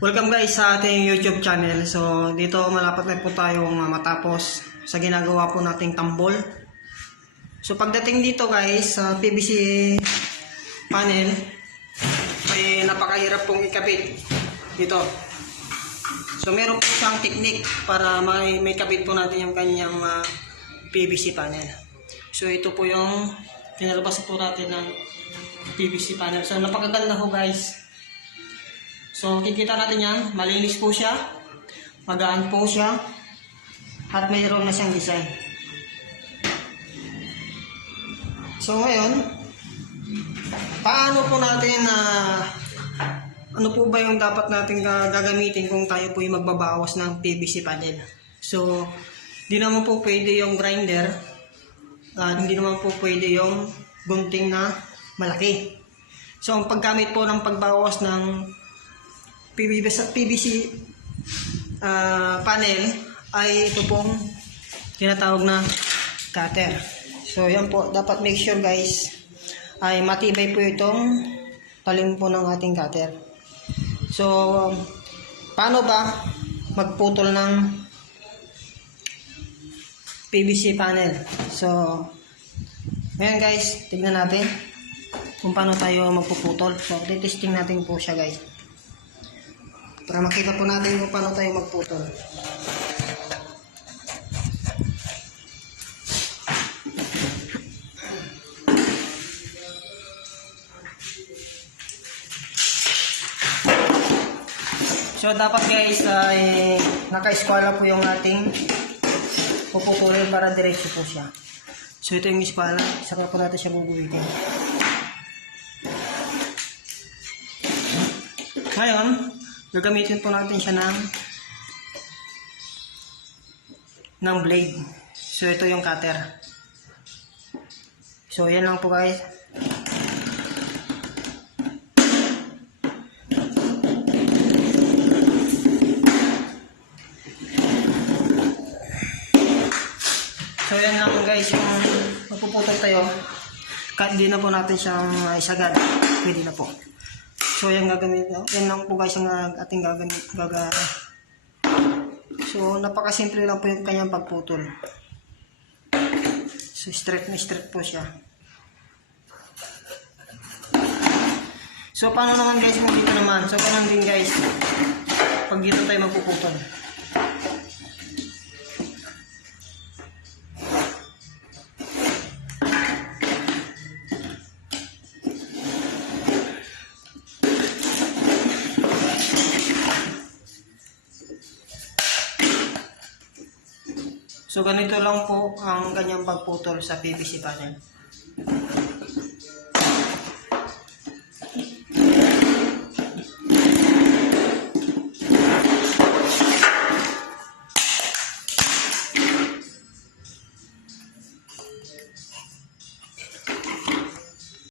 Welcome guys sa ating YouTube channel. So dito malapit na po tayong matapos sa ginagawa po nating tambol. So pagdating dito guys sa PVC panel ay napakahirap pong ikabit dito. So meron po siyang technique para may kabit po natin yung kanyang PVC panel. So ito po yung pinalabas po natin ng PVC panel. So napakaganda ho guys. So kikita natin yan, malinis po siya, magaan po siya, at mayroon na siyang design. So ngayon, paano po natin ano po ba yung dapat natin gagamitin kung tayo po yung magbabawas ng PVC panel? So di naman po pwede yung grinder, hindi naman po pwede yung gunting na malaki. So ang paggamit po ng pagbawas ng PVC panel ay ito pong tinatawag na cutter. So yan po, dapat make sure guys ay matibay po itong talim po ng ating cutter. So paano ba magputol ng PVC panel? So ngayon guys, tignan natin kung paano tayo magpuputol. So testing natin po siya guys, para makita po natin kung paano tayo magputol. So dapat guys ay naka-eskwala po yung ating puputulin para diretso po siya. So ito yung eskwala, saka po natin siya bubuhitin. Ngayon gagamitin po natin siya ng blade. So ito yung cutter. So yan lang po guys. So yan lang guys, yung magpuputol tayo. Kahit hindi na po natin siyang isagad, pwede na po. So yan lang po guys ang ating gagamit. So napakasimple lang po yung kanyang pagputol. So straight na straight po siya. So paano naman guys kung dito naman? So ganun din guys pag dito tayo magpuputol. So ganito lang po ang kanyang pagputol sa PVC panel.